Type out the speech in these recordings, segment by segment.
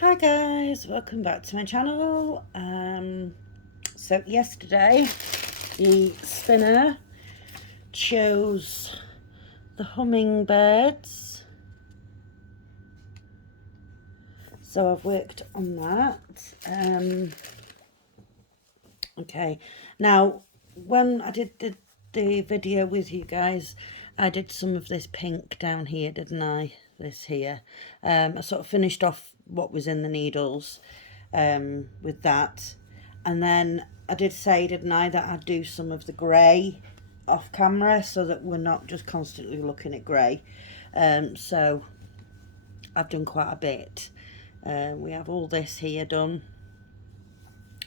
Hi guys, welcome back to my channel. So yesterday the spinner chose the hummingbirds, so I've worked on that. Okay, now when I did the video with you guys, I did some of this pink down here, didn't I? This here. I sort of finished off what was in the needles with that. And then I did say, didn't I, that I'd do some of the grey off camera so that we're not just constantly looking at grey. So I've done quite a bit. We have all this here done.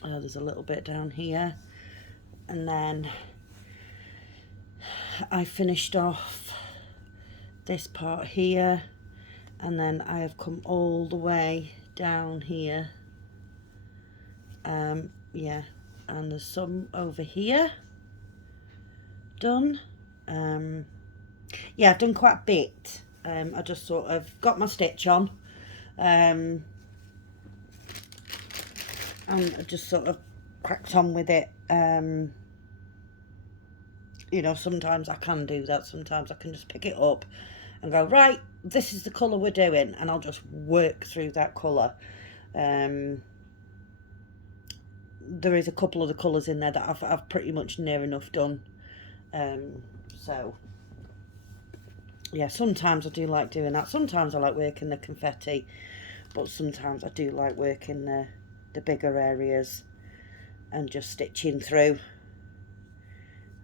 There's a little bit down here. And then I finished off this part here. And then I have come all the way down here. Yeah, and there's some over here done. Yeah, I've done quite a bit. I just sort of got my stitch on, and I just sort of cracked on with it. You know, sometimes I can do that. Sometimes I can just pick it up and go, right, this is the colour we're doing, and I'll just work through that colour. There is a couple of the colours in there that I've pretty much near enough done. So yeah, sometimes I do like doing that. Sometimes I like working the confetti, but sometimes I do like working the bigger areas and just stitching through.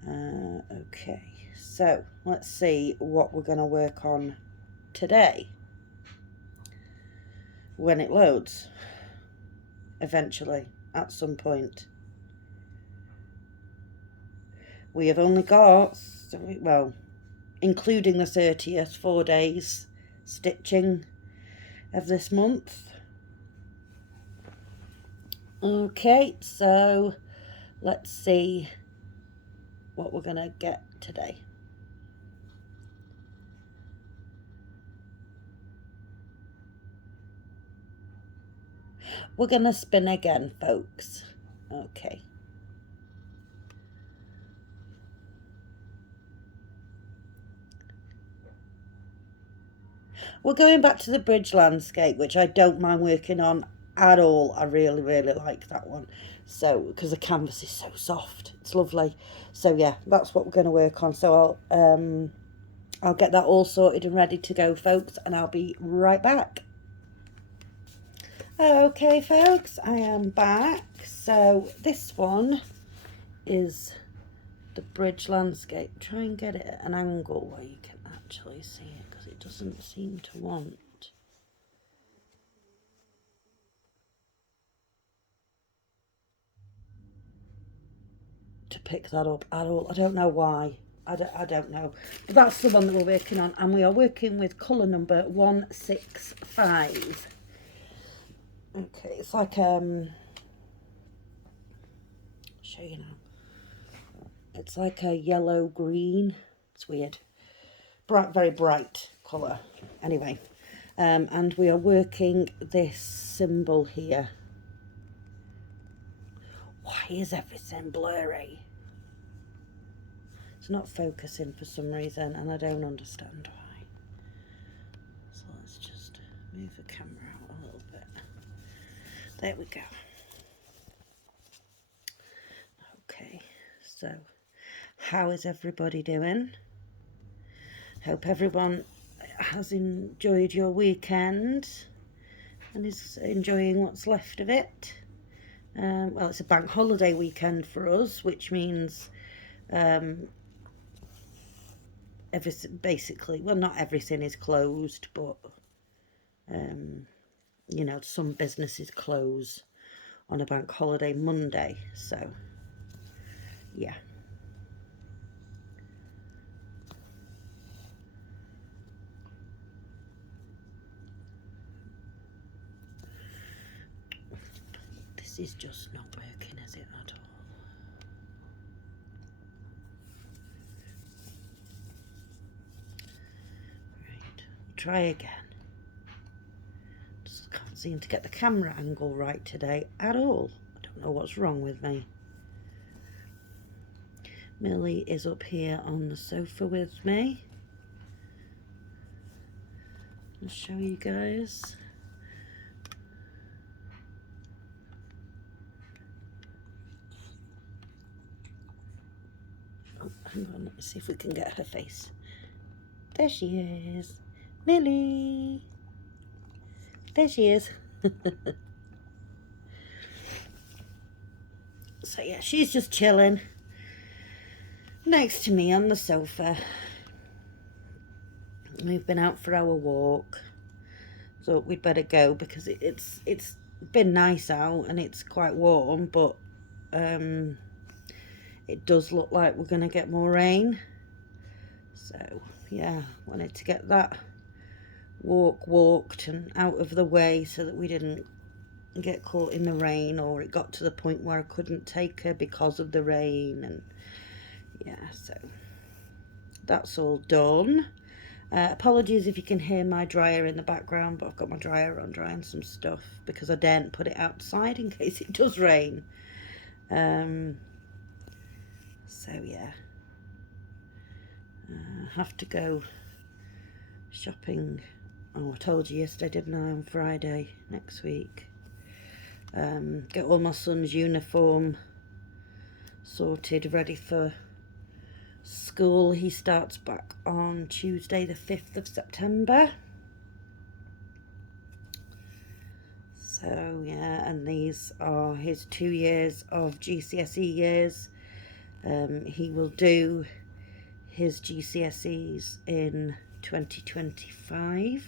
Okay, so let's see what we're going to work on today when it loads eventually at some point. We have only got, well, including the 30th, 4 days stitching of this month. Okay, so let's see what we're gonna get today. We're gonna spin again, folks. Okay. We're going back to the bridge landscape, which I don't mind working on at all. I really, really like that one. So, because the canvas is so soft, it's lovely. So yeah, that's what we're going to work on. So I'll get that all sorted and ready to go, folks, and I'll be right back. Okay, folks, I am back. So this one is the bridge landscape. Try and get it at an angle where you can actually see it, because it doesn't seem to want to pick that up at all. I don't know why. I don't know. But that's the one that we're working on, and we are working with colour number 165. Okay, it's like show you now. It's like a yellow green. It's weird. Bright, very bright colour. Anyway, and we are working this symbol here. Why is everything blurry? It's not focusing for some reason, and I don't understand why. So let's just move the camera out a little bit. There we go. Okay, so how is everybody doing? Hope everyone has enjoyed your weekend and is enjoying what's left of it. Well, it's a bank holiday weekend for us, which means everything, basically, well, not everything is closed, but you know, some businesses close on a bank holiday Monday, so yeah. This is just not working, is it, at all? Right, try again. Just can't seem to get the camera angle right today at all. I don't know what's wrong with me. Millie is up here on the sofa with me. I'll show you guys. Oh, hang on, let's see if we can get her face. There she is. Millie. There she is. So yeah, she's just chilling next to me on the sofa. We've been out for our walk, so we'd better go because it's been nice out and it's quite warm, but it does look like we're going to get more rain. So yeah, wanted to get that walked and out of the way so that we didn't get caught in the rain, or it got to the point where I couldn't take her because of the rain. And yeah, so that's all done. Apologies if you can hear my dryer in the background, but I've got my dryer on drying some stuff because I daren't put it outside in case it does rain. So yeah, have to go shopping. Oh, I told you yesterday, didn't I, on Friday next week. Get all my son's uniform sorted, ready for school. He starts back on Tuesday the 5th of September. So yeah, and these are his 2 years of GCSE years. He will do his GCSEs in 2025.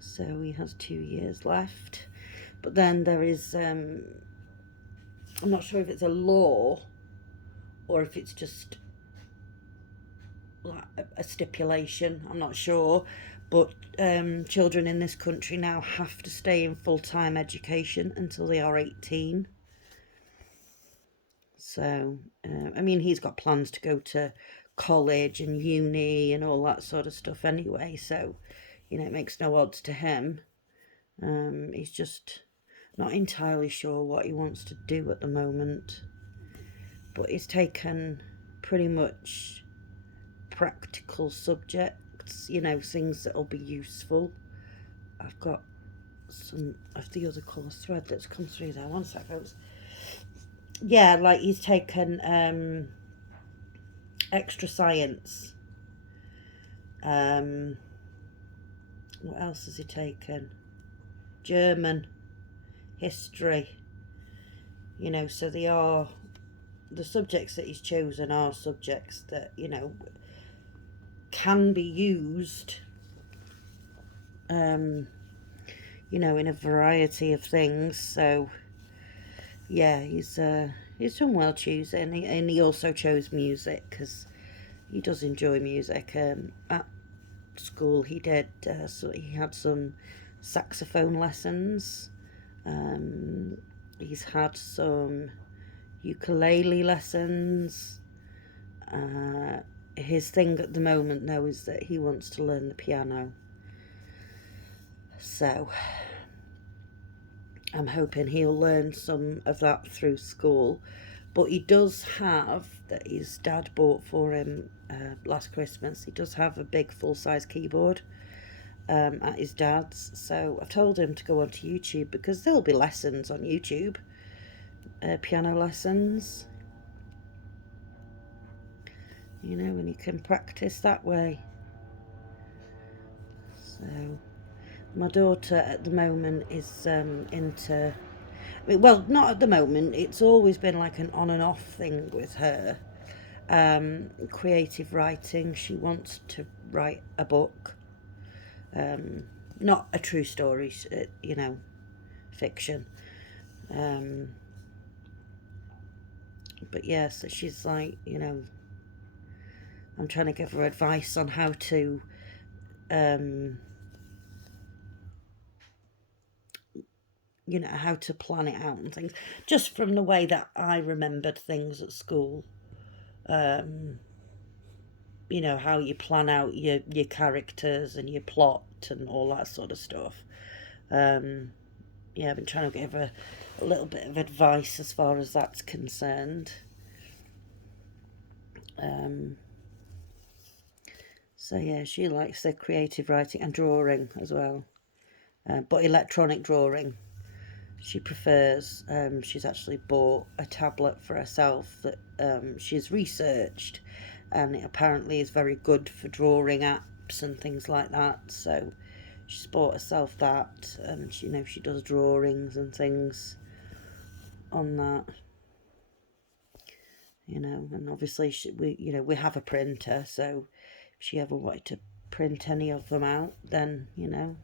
So he has 2 years left. But then there is, I'm not sure if it's a law or if it's just like a stipulation, I'm not sure. But children in this country now have to stay in full-time education until they are 18. So, I mean, he's got plans to go to college and uni and all that sort of stuff anyway. So, you know, it makes no odds to him. He's just not entirely sure what he wants to do at the moment. But he's taken pretty much practical subjects, you know, things that'll be useful. I've got some of the other colour thread that's come through there. One sec, folks. Yeah, like he's taken extra science. What else has he taken? German, history. You know, so they are, the subjects that he's chosen are subjects that, you know, can be used, you know, in a variety of things. So yeah, he's done well choosing, and he also chose music because he does enjoy music. At school he did, so he had some saxophone lessons. He's had some ukulele lessons. His thing at the moment though is that he wants to learn the piano. So I'm hoping he'll learn some of that through school. But he does have, that his dad bought for him last Christmas, he does have a big full-size keyboard at his dad's. So I've told him to go onto YouTube because there'll be lessons on YouTube, piano lessons, you know, and you can practice that way. So my daughter at the moment is into, well, not at the moment, it's always been like an on and off thing with her. Creative writing. She wants to write a book. Not a true story, you know, fiction. But yeah, so she's like, you know, I'm trying to give her advice on how to you know, how to plan it out and things, just from the way that I remembered things at school. you know, how you plan out your characters and your plot and all that sort of stuff. Yeah, I've been trying to give her a little bit of advice as far as that's concerned. So yeah, she likes the creative writing and drawing as well, but electronic drawing she prefers. She's actually bought a tablet for herself that she's researched, and it apparently is very good for drawing apps and things like that. So she's bought herself that, and she, you know, she does drawings and things on that. You know, and obviously we have a printer, so if she ever wanted to print any of them out, then you know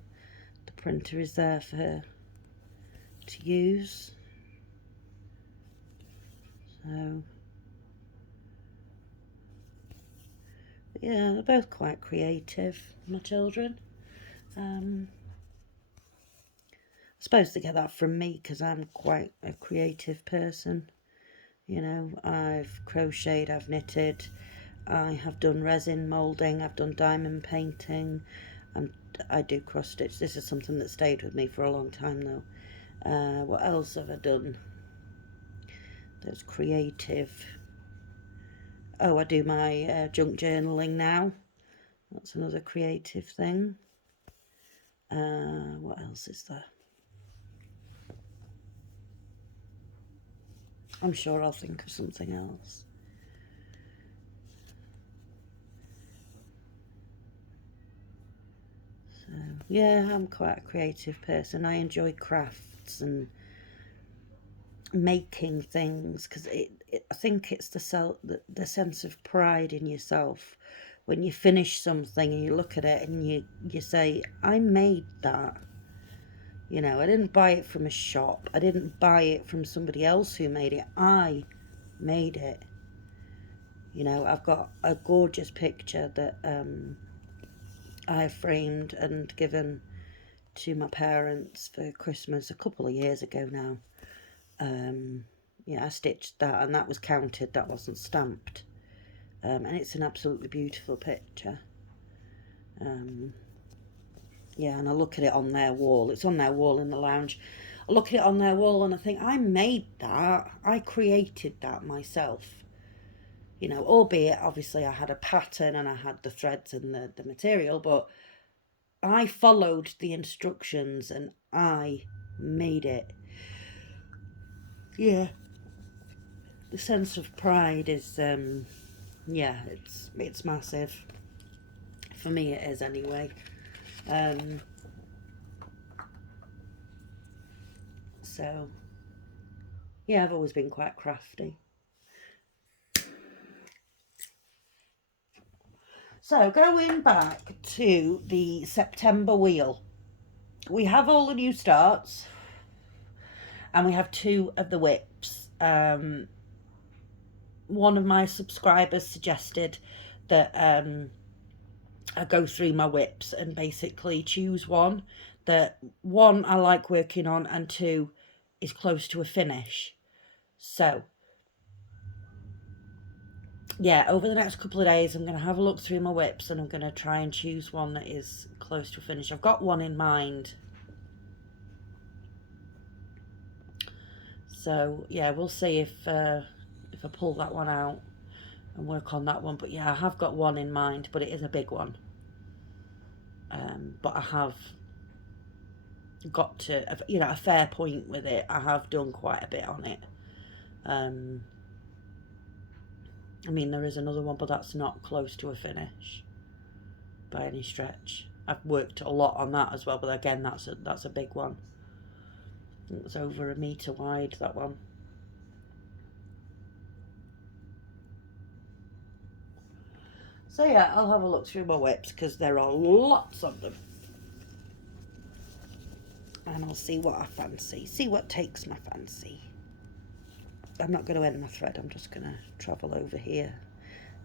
the printer is there for her to use. So yeah, they're both quite creative, my children. I suppose they get that from me because I'm quite a creative person. You know, I've crocheted, I've knitted, I have done resin moulding, I've done diamond painting, and I do cross stitch. This is something that stayed with me for a long time though. What else have I done that's creative? Oh, I do my junk journaling now. That's another creative thing. What else is there? I'm sure I'll think of something else. So, yeah, I'm quite a creative person. I enjoy crafts and making things because I think it's the sense of pride in yourself when you finish something and you look at it and you say, I made that. You know, I didn't buy it from a shop. I didn't buy it from somebody else who made it. I made it. You know, I've got a gorgeous picture that I framed and given to my parents for Christmas a couple of years ago now. Yeah, I stitched that and that was counted, that wasn't stamped. And it's an absolutely beautiful picture. Yeah, and I look at it on their wall. It's on their wall in the lounge. I look at it on their wall and I think, I made that. I created that myself. You know, albeit obviously I had a pattern and I had the threads and the material, but I followed the instructions and I made it. Yeah. The sense of pride is, yeah, it's massive. For me it is anyway. So, yeah, I've always been quite crafty. So, going back to the September wheel, we have all the new starts and we have two of the whips. One of my subscribers suggested that I go through my whips and basically choose one that one I like working on and two is close to a finish. So yeah, over the next couple of days I'm going to have a look through my whips and I'm going to try and choose one that is close to a finish. I've got one in mind. So yeah, we'll see if I pull that one out and work on that one. But yeah, I have got one in mind, but it is a big one. But I have got to, you know, a fair point with it. I have done quite a bit on it. I mean, there is another one, but that's not close to a finish by any stretch. I've worked a lot on that as well, but again, that's a big one. I think it's over 1 metre wide, that one. So yeah, I'll have a look through my whips because there are lots of them. And I'll see what I fancy, see what takes my fancy. I'm not going to end my thread, I'm just going to travel over here.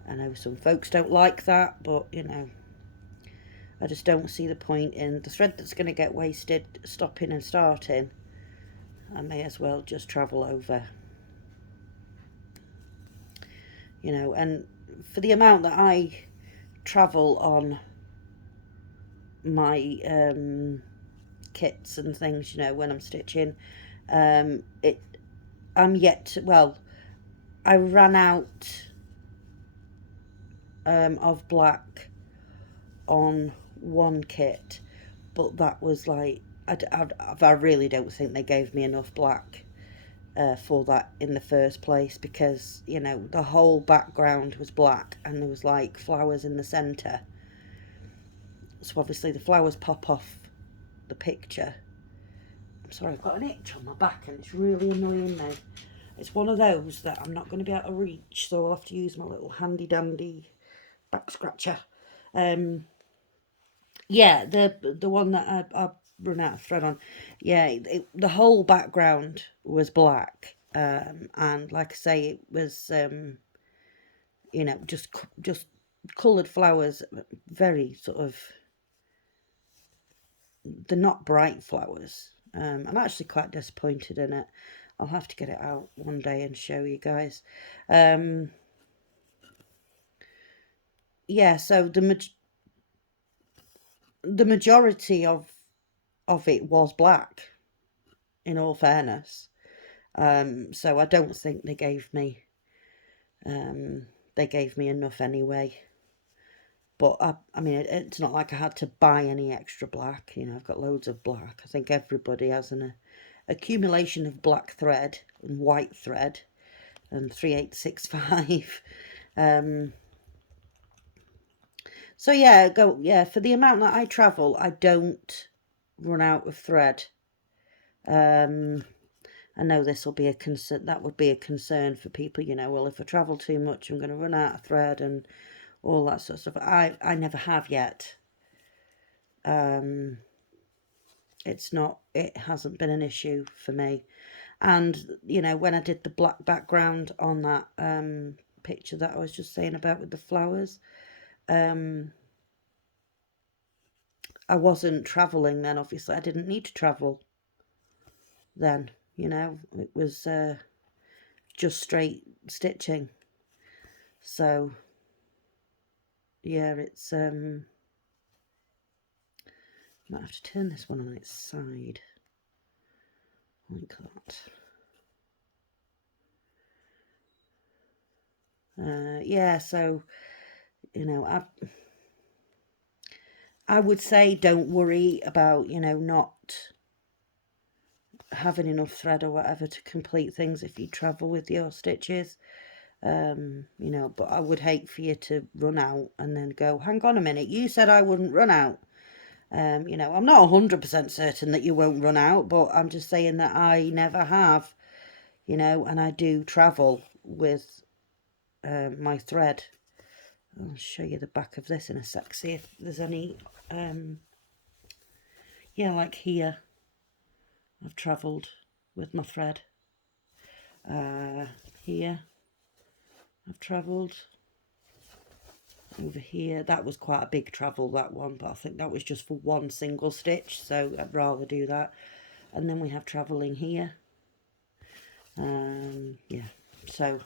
I know some folks don't like that, but you know, I just don't see the point in the thread that's going to get wasted stopping and starting. I may as well just travel over. You know, and for the amount that I travel on my kits and things, you know, when I'm stitching. It I'm yet to, well, I ran out of black on one kit, but that was like, I really don't think they gave me enough black for that in the first place, because, you know, the whole background was black and there was like flowers in the centre. So obviously the flowers pop off the picture. I'm sorry, I've got an itch on my back and it's really annoying me. It's one of those that I'm not going to be able to reach, so I'll have to use my little handy dandy back scratcher. Yeah, the one that I run out of thread on. Yeah, the whole background was black, and like I say, it was you know, just coloured flowers, very sort of, they're not bright flowers. I'm actually quite disappointed in it. I'll have to get it out one day and show you guys. Yeah, so the majority of it was black, in all fairness. So I don't think they gave me enough anyway. But I mean, it's not like I had to buy any extra black. You know, I've got loads of black. I think everybody has an accumulation of black thread and white thread and 3865. So yeah, for the amount that I travel, I don't run out of thread. I know this will be a concern. That would be a concern for people, you know. Well, if I travel too much, I'm going to run out of thread and all that sort of stuff. I never have yet. It hasn't been an issue for me. And, you know, when I did the black background on that picture that I was just saying about with the flowers, I wasn't travelling then, obviously. I didn't need to travel then, you know. It was just straight stitching. So, yeah, it's... I might have to turn this one on its side, like that. Yeah, so, you know, I would say don't worry about, you know, not having enough thread or whatever to complete things if you travel with your stitches. You know, but I would hate for you to run out and then go, hang on a minute, you said I wouldn't run out. You know, I'm not 100% certain that you won't run out, but I'm just saying that I never have, you know, and I do travel with my thread. I'll show you the back of this in a sec, see if there's any, yeah, like here, I've travelled with my thread. Here, I've travelled. Over here, that was quite a big travel, that one, but I think that was just for one single stitch, so I'd rather do that. And then we have travelling here. Yeah, so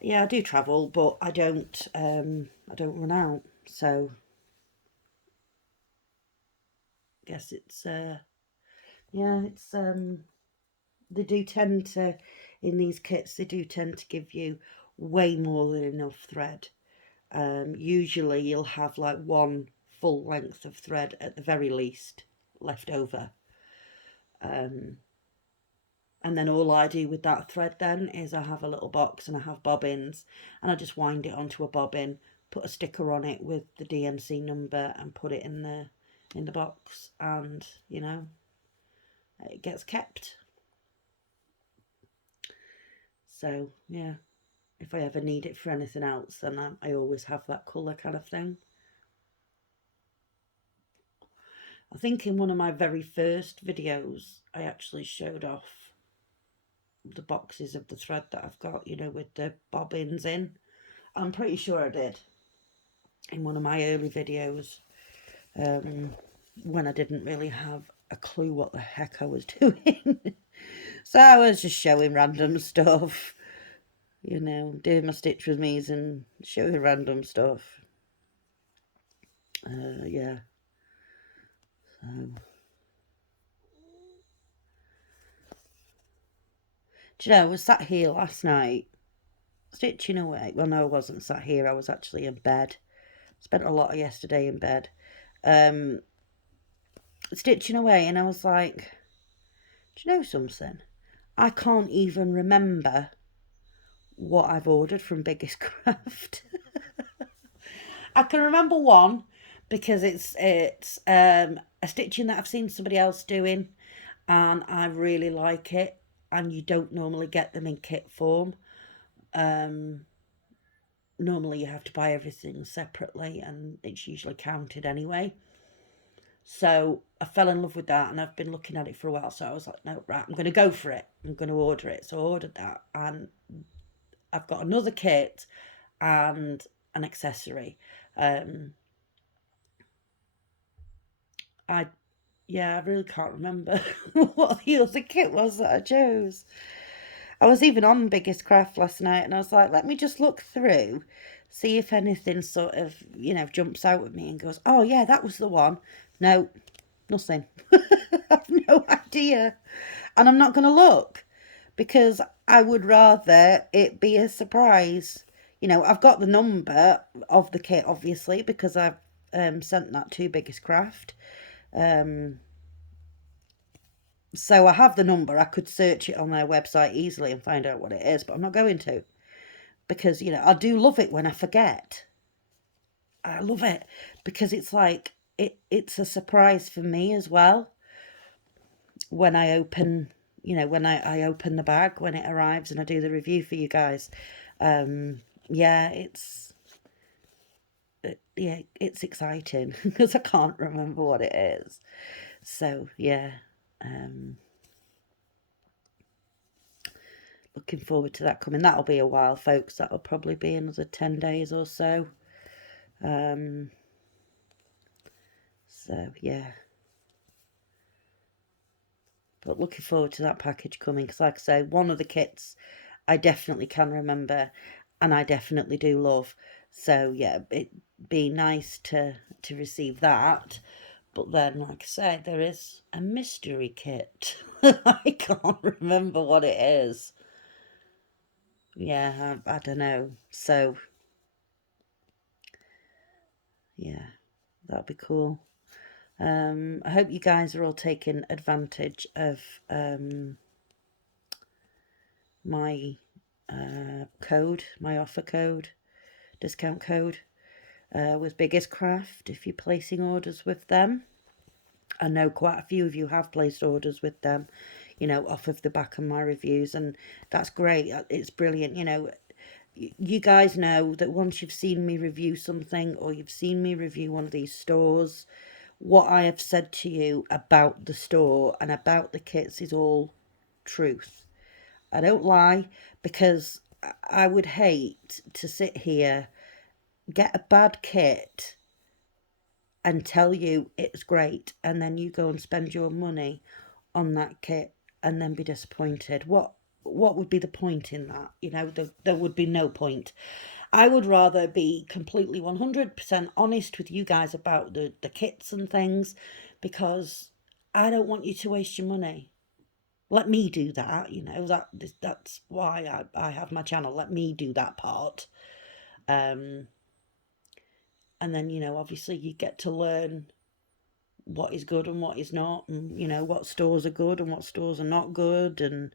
yeah, I do travel, but I don't run out. So I guess it's yeah, it's they do tend to, in these kits, they do tend to give you way more than enough thread. Usually you'll have like one full length of thread at the very least left over. And then all I do with that thread then is I have a little box and I have bobbins, and I just wind it onto a bobbin, put a sticker on it with the DMC number and put it in the box, and, you know, it gets kept. So yeah, if I ever need it for anything else, then I always have that colour kind of thing. I think in one of my very first videos I actually showed off the boxes of the thread that I've got, you know, with the bobbins in. I'm pretty sure I did in one of my early videos, when I didn't really have a clue what the heck I was doing. So I was just showing random stuff. you know, doing my Stitch With Me's and showing random stuff. Yeah. So. Do you know, I was sat here last night, stitching away. Well, no, I wasn't sat here. I was actually in bed. Spent a lot of yesterday in bed. Stitching away, and I was like, do you know something? I can't even remember what I've ordered from Biggest Craft. I can remember one because it's a stitching that I've seen somebody else doing, and I really like it. And you don't normally get them in kit form. Normally, you have to buy everything separately, and it's usually counted anyway. So I fell in love with that, and I've been looking at it for a while. So I was like, no, right, I'm going to go for it. I'm going to order it. So I ordered that, and I've got another kit and an accessory. Um, I Yeah, I really can't remember what the other kit was that I chose. I was even on Biggest Craft last night, and I was like, let me just look through, see if anything sort of, you know, jumps out at me and goes, oh yeah, that was the one. No, nothing. I've no idea. And I'm not going to look because I would rather it be a surprise. You know, I've got the number of the kit, obviously, because I've sent that to Biggest Craft. So I have the number. I could search it on their website easily and find out what it is, but I'm not going to because, you know, I do love it when I forget. I love it because it's like it's a surprise for me as well when I open, you know, when I open the bag when it arrives and I do the review for you guys. Yeah, it's exciting because I can't remember what it is. So yeah, looking forward to that coming. That'll be a while, folks. That'll probably be another 10 days or so. So yeah, but looking forward to that package coming because, like I say, one of the kits I definitely can remember, and I definitely do love. So yeah, it'd be nice to receive that. But then, like I say, there is a mystery kit. I can't remember what it is. Yeah, I don't know. So yeah, that'll be cool. I hope you guys are all taking advantage of my code, my offer code, discount code with Biggest Craft if you're placing orders with them. I know quite a few of you have placed orders with them, you know, off of the back of my reviews, and that's great. It's brilliant. You know, you guys know that once you've seen me review something or you've seen me review one of these stores, what I have said to you about the store and about the kits is all truth. I don't lie because I would hate to sit here, get a bad kit, and tell you it's great, and then you go and spend your money on that kit and then be disappointed. What would be the point in that? You know, there would be no point. I would rather be completely 100% honest with you guys about the kits and things because I don't want you to waste your money. Let me do that, you know, that's why I have my channel. Let me do that part. Um, and then, you know, obviously you get to learn what is good and what is not, and, you know, what stores are good and what stores are not good, and,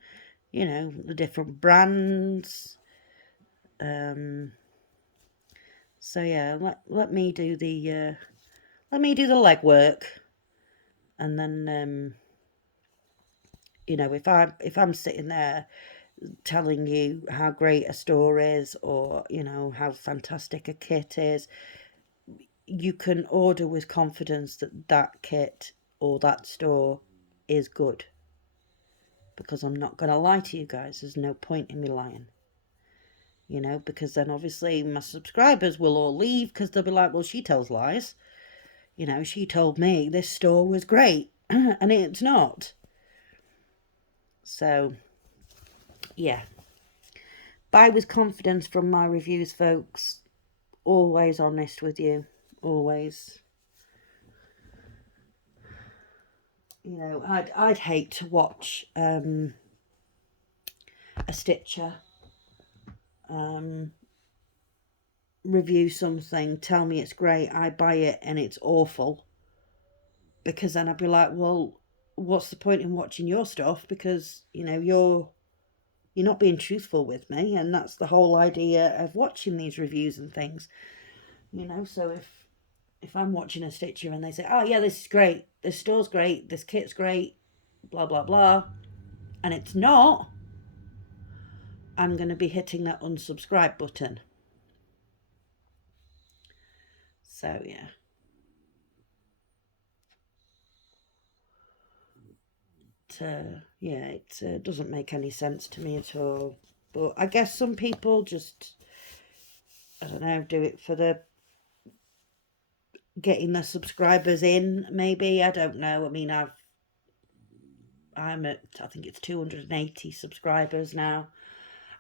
you know, the different brands. So yeah, let me do the legwork, and then you know, if I'm sitting there telling you how great a store is, or you know how fantastic a kit is, you can order with confidence that that kit or that store is good, because I'm not going to lie to you guys. There's no point in me lying, you know, because then obviously my subscribers will all leave because they'll be like, well, she tells lies. You know, she told me this store was great and it's not. So, yeah. buy with confidence from my reviews, folks. Always honest with you, always. You know, I'd hate to watch a stitcher review something, tell me it's great, I buy it and it's awful, because then I'd be like, well, what's the point in watching your stuff? Because, you know, you're not being truthful with me, and that's the whole idea of watching these reviews and things, you know. So if I'm watching a stitcher and they say, oh yeah, this is great, this store's great, this kit's great, blah blah blah, and it's not, I'm going to be hitting that unsubscribe button. So yeah. Yeah, it doesn't make any sense to me at all. But I guess some people just, I don't know, do it for the getting the subscribers in, maybe. I don't know. I mean, I'm at, I think it's 280 subscribers now.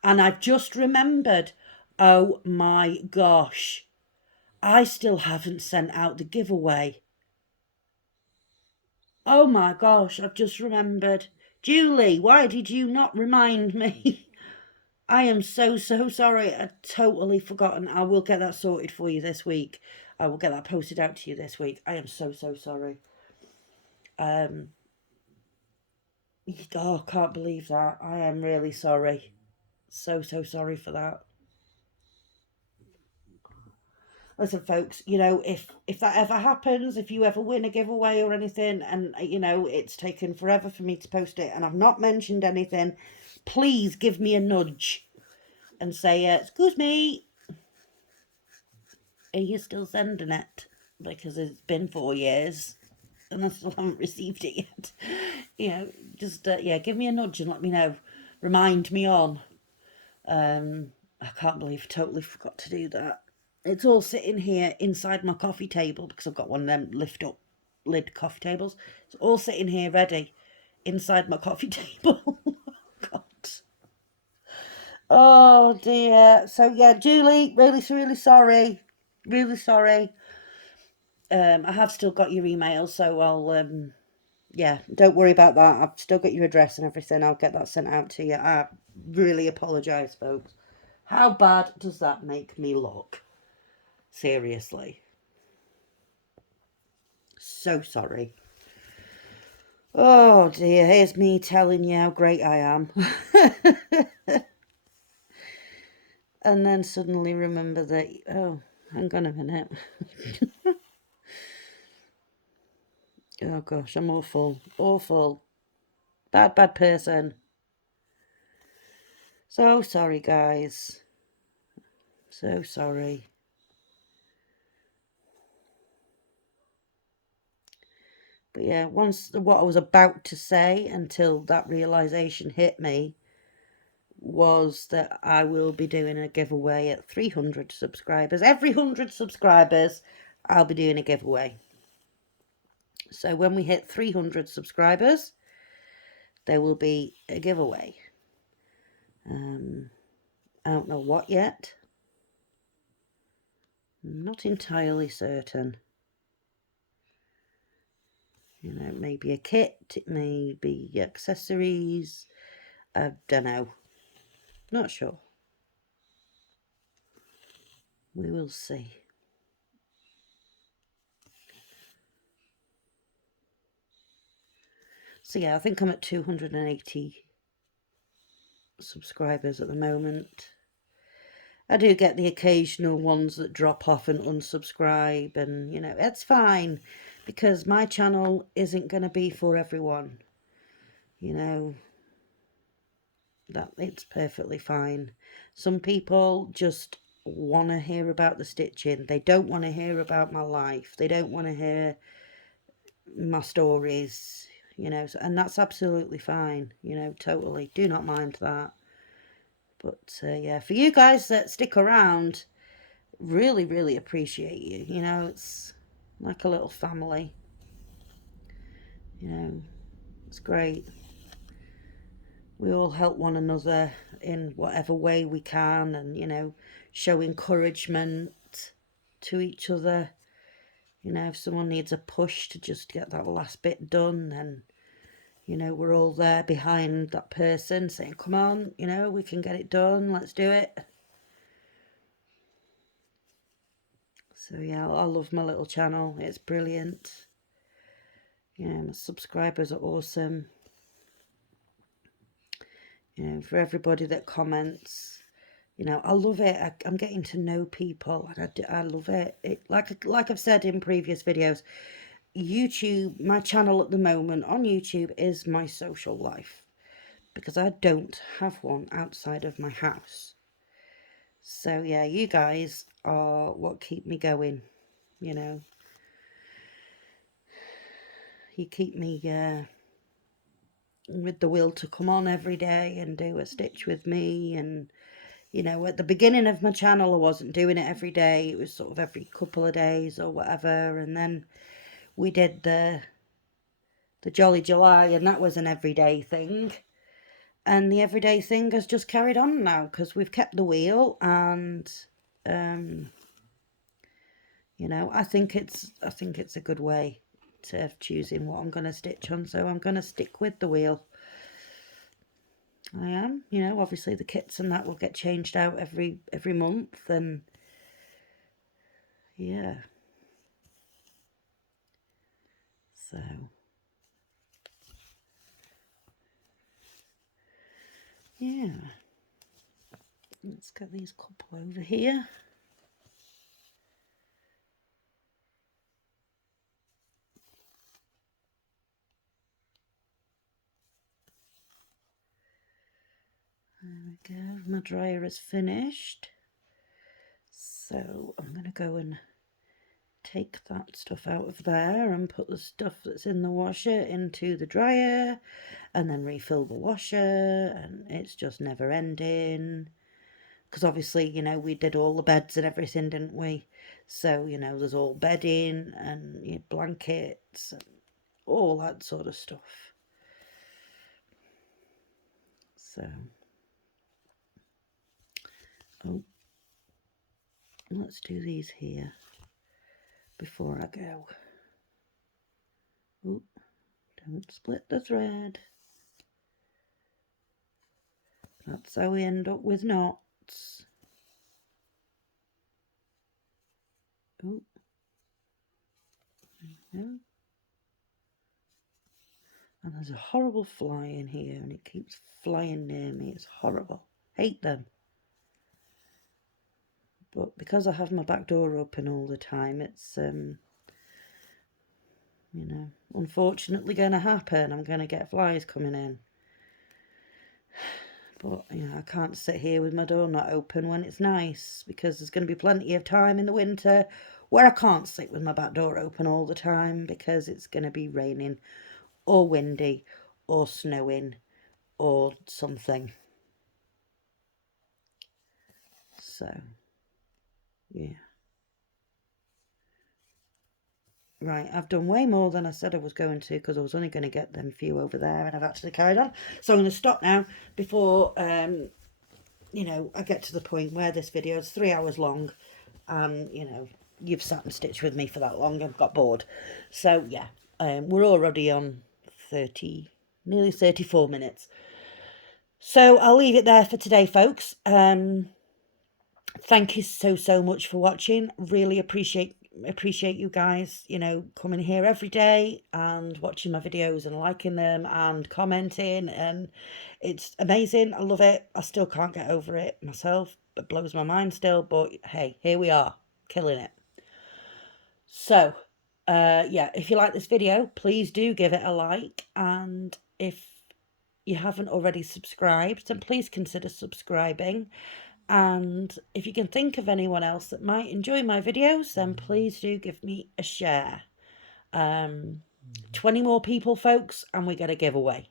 And I've just remembered, oh my gosh, I still haven't sent out the giveaway. Oh my gosh, I've just remembered. Julie, why did you not remind me? I am so sorry. I'd totally forgotten. I will get that sorted for you this week. I will get that posted out to you this week. I am so sorry. Oh, can't believe that. I am really sorry. So sorry for that. Listen, folks, you know, if that ever happens, if you ever win a giveaway or anything, and you know it's taken forever for me to post it and I've not mentioned anything, please give me a nudge and say, excuse me, are you still sending it? Because it's been 4 years and I still haven't received it yet. You know, just yeah, give me a nudge and let me know. Remind me on. I can't believe I totally forgot to do that. It's all sitting here inside my coffee table because I've got one of them lift up lid coffee tables. It's all sitting here ready inside my coffee table. Oh, God. Oh dear. So yeah, Julie, really sorry. Really sorry. I have still got your email, so I'll yeah, don't worry about that. I've still got your address and everything. I'll get that sent out to you. I really apologise, folks. How bad does that make me look? Seriously. So sorry. Oh dear, here's me telling you how great I am. And then suddenly remember that, oh, hang on a minute. Oh gosh, I'm awful. Awful. Bad person. So sorry, guys. So sorry. But yeah, once what I was about to say until that realization hit me was that I will be doing a giveaway at 300 subscribers. Every 100 subscribers, I'll be doing a giveaway. So when we hit 300 subscribers, there will be a giveaway. I don't know what yet. Not entirely certain. You know, it may be a kit, it may be accessories. I don't know. Not sure. We will see. So yeah, I think I'm at 280 subscribers at the moment. I do get the occasional ones that drop off and unsubscribe, and you know, it's fine because my channel isn't going to be for everyone. You know, that it's perfectly fine. Some people just want to hear about the stitching. They don't want to hear about my life. They don't want to hear my stories, you know, and that's absolutely fine, you know, totally. Do not mind that. But yeah, for you guys that stick around, really appreciate you. You know, it's like a little family. You know, it's great. we all help one another in whatever way we can, and, you know, show encouragement to each other. You know, if someone needs a push to just get that last bit done, then, you know, we're all there behind that person saying, come on, you know, we can get it done, let's do it. So yeah, I love my little channel, it's brilliant. Yeah, my subscribers are awesome. You know, for everybody that comments, you know, I love it. I'm getting to know people, and I love it. Like I've said in previous videos, YouTube, my channel at the moment on YouTube is my social life, because I don't have one outside of my house. So yeah, you guys are what keep me going, you know. You keep me with the will to come on every day and do a stitch with me. And, you know, at the beginning of my channel, I wasn't doing it every day. It was sort of every couple of days or whatever. And then we did the Jolly July, and that was an everyday thing. And the everyday thing has just carried on now, because we've kept the wheel. And you know, I think it's a good way to choosing what I'm going to stitch on. So I'm going to stick with the wheel. I am, you know, obviously the kits and that will get changed out every month, and yeah. So yeah, let's get these couple over here. There we go, my dryer is finished. So I'm going to go and take that stuff out of there and put the stuff that's in the washer into the dryer, and then refill the washer, and it's just never ending. Because obviously, you know, we did all the beds and everything, didn't we? So, you know, there's all bedding and, you know, blankets and all that sort of stuff. So, oh, let's do these here before I go. Oh, don't split the thread. That's how we end up with knots. Oh, there we go. And there's a horrible fly in here, and it keeps flying near me. It's horrible. Hate them. But because I have my back door open all the time, it's, you know, unfortunately going to happen. I'm going to get flies coming in. But, you know, I can't sit here with my door not open when it's nice, because there's going to be plenty of time in the winter where I can't sit with my back door open all the time, because it's going to be raining or windy or snowing or something. So, yeah. Right, I've done way more than I said I was going to, because I was only going to get them few over there, and I've actually carried on. So I'm going to stop now before, you know, I get to the point where this video is 3 hours long, and, you know, you've sat and stitched with me for that long. I've got bored. So, yeah, we're already on nearly 34 minutes. So I'll leave it there for today, folks. Thank you so much for watching. Really appreciate you guys, you know, coming here every day and watching my videos and liking them and commenting, and it's amazing. I love it. I still can't get over it myself. It blows my mind still, but hey, here we are, killing it. So yeah, if you like this video, please do give it a like, and if you haven't already subscribed, then please consider subscribing. And if you can think of anyone else that might enjoy my videos, then please do give me a share. 20 more people, folks, and we get a giveaway.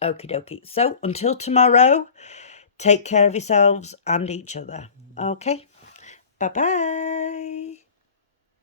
Okie dokie. So until tomorrow, take care of yourselves and each other. Okay, bye bye.